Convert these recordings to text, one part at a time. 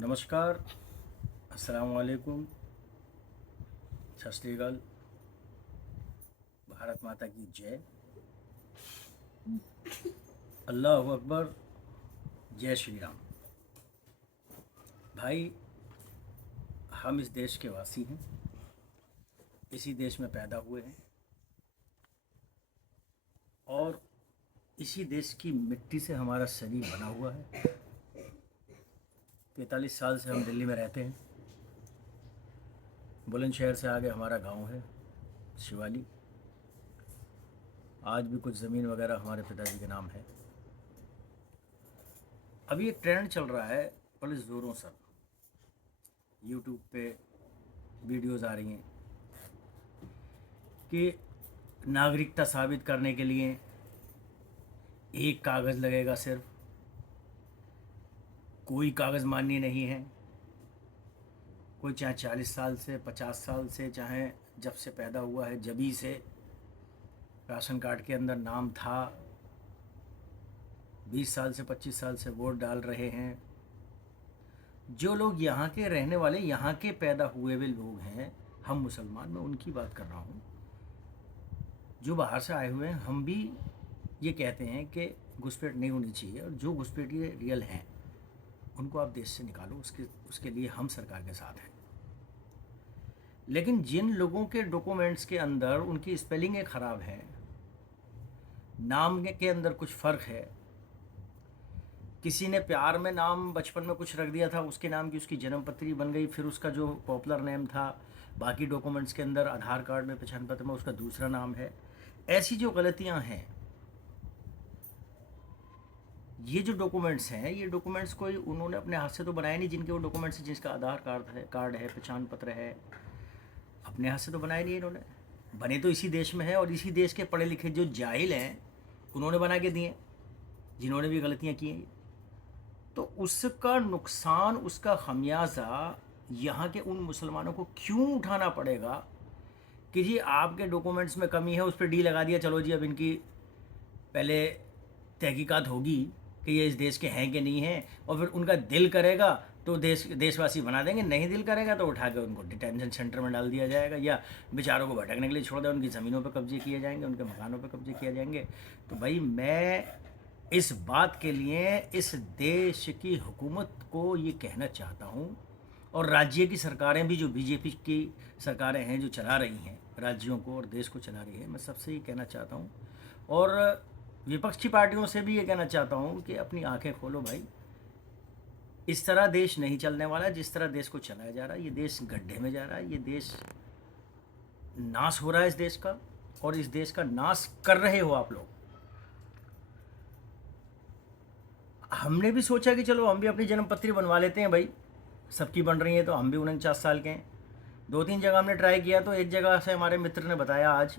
नमस्कार, अस्सलाम वालेकुम, सत श्री अकाल, भारत माता की जय, अल्लाह अकबर, जय श्री राम। भाई, हम इस देश के वासी हैं, इसी देश में पैदा हुए हैं और इसी देश की मिट्टी से हमारा शरीर बना हुआ है। 43 साल से हम दिल्ली में रहते हैं। बुलंदशहर से आगे हमारा गांव है शिवाली। आज भी कुछ ज़मीन वगैरह हमारे पिताजी के नाम है। अभी एक ट्रेंड चल रहा है बड़े ज़ोरों से, यूट्यूब पे वीडियोज़ आ रही हैं कि नागरिकता साबित करने के लिए एक कागज़ लगेगा, सिर्फ कोई कागज़ मान्य नहीं है। कोई चाहे 40 साल से 50 साल से, चाहे जब से पैदा हुआ है जभी से राशन कार्ड के अंदर नाम था, 20 साल से 25 साल से वोट डाल रहे हैं। जो लोग यहाँ के रहने वाले, यहाँ के पैदा हुए हुए लोग हैं, हम मुसलमान, मैं उनकी बात कर रहा हूँ। जो बाहर से आए हुए हैं, हम भी ये कहते हैं कि घुसपैठ नहीं होनी चाहिए, और जो घुसपैठिए रियल हैं उनको आप देश से निकालो, उसके लिए हम सरकार के साथ हैं। लेकिन जिन लोगों के डॉक्यूमेंट्स के अंदर उनकी स्पेलिंग ख़राब है, नाम के अंदर कुछ फ़र्क है, किसी ने प्यार में नाम बचपन में कुछ रख दिया था, उसके नाम की उसकी जन्मपत्री बन गई, फिर उसका जो पॉपुलर नेम था बाकी डॉक्यूमेंट्स के अंदर, आधार कार्ड में, पहचान पत्र में उसका दूसरा नाम है। ऐसी जो गलतियां हैं, ये जो डॉक्यूमेंट्स हैं, ये डॉक्यूमेंट्स कोई उन्होंने अपने हाथ से तो बनाए नहीं। जिनके वो डॉक्यूमेंट्स हैं, जिसका आधार कार्ड है, पहचान पत्र है, अपने हाथ से तो बनाए नहीं इन्होंने। बने तो इसी देश में है, और इसी देश के पढ़े लिखे जो जाहिल हैं उन्होंने बना के दिए, जिन्होंने भी गलतियां की हैं। तो उसका नुकसान, उसका खमियाजा यहाँ के उन मुसलमानों को क्यों उठाना पड़ेगा कि जी आपके डॉक्यूमेंट्स में कमी है, उस पर डी लगा दिया, चलो जी अब इनकी पहले तहकीकात होगी कि ये इस देश के हैं कि नहीं हैं, और फिर उनका दिल करेगा तो देशवासी बना देंगे, नहीं दिल करेगा तो उठा के उनको डिटेंशन सेंटर में डाल दिया जाएगा, या बेचारों को भटकने के लिए छोड़ दें, उनकी ज़मीनों पर कब्जे किए जाएंगे, उनके मकानों पर कब्जे किए जाएंगे। तो भाई, मैं इस बात के लिए इस देश की हुकूमत को ये कहना चाहता हूँ, और राज्य की सरकारें भी, जो बीजेपी की सरकारें हैं जो चला रही हैं राज्यों को और देश को चला रही है, मैं सबसे ये कहना चाहता हूँ, और विपक्ष की पार्टियों से भी ये कहना चाहता हूँ कि अपनी आंखें खोलो भाई। इस तरह देश नहीं चलने वाला, जिस तरह देश को चलाया जा रहा है। ये देश गड्ढे में जा रहा है, ये देश नाश हो रहा है इस देश का, और इस देश का नाश कर रहे हो आप लोग। हमने भी सोचा कि चलो हम भी अपनी जन्मपत्री बनवा लेते हैं भाई, सबकी बन रही है तो हम भी 49 साल के हैं। 2-3 जगह हमने ट्राई किया, तो एक जगह से हमारे मित्र ने बताया आज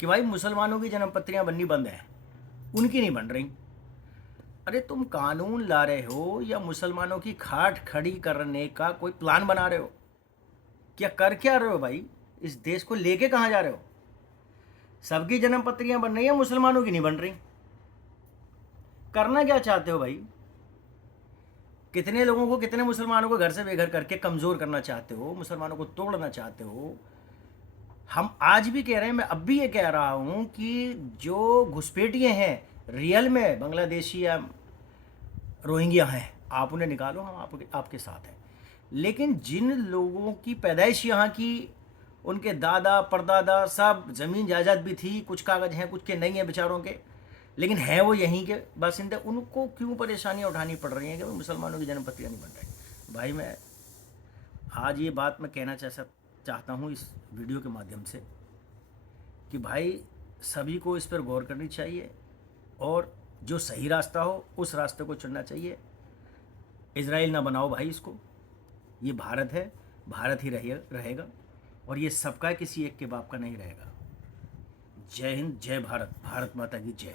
कि भाई मुसलमानों की जन्मपत्रियां बननी बंद है, उनकी नहीं बन रही। अरे तुम कानून ला रहे हो या मुसलमानों की खाट खड़ी करने का कोई प्लान बना रहे हो? क्या रहे हो भाई? इस देश को लेके कहाँ जा रहे हो? सबकी जन्मपत्रियां बन रही है, मुसलमानों की नहीं बन रही। करना क्या चाहते हो भाई? कितने लोगों को, कितने मुसलमानों को घर से बेघर करके कमज़ोर करना चाहते हो, मुसलमानों को तोड़ना चाहते हो? हम आज भी कह रहे हैं, मैं अब भी ये कह रहा हूँ कि जो घुसपैठिए हैं, रियल में बांग्लादेशी या रोहिंग्या हैं, आप उन्हें निकालो, हम आपके साथ हैं। लेकिन जिन लोगों की पैदाइश यहाँ की, उनके दादा परदादा सब ज़मीन जायदाद भी थी, कुछ कागज़ हैं, कुछ के नहीं हैं बेचारों के, लेकिन हैं वो यहीं के बासिंदे, उनको क्यों परेशानियाँ उठानी पड़ रही हैं कि मुसलमानों की जन्मपत्रियाँ नहीं बन रही? भाई, मैं आज ये बात मैं कहना चाहता हूँ इस वीडियो के माध्यम से कि भाई, सभी को इस पर गौर करनी चाहिए, और जो सही रास्ता हो उस रास्ते को चुनना चाहिए। इजराइल ना बनाओ भाई इसको, ये भारत है, भारत ही रहेगा, और ये सबका, किसी एक के बाप का नहीं रहेगा। जय हिंद, जय भारत, भारत माता की जय।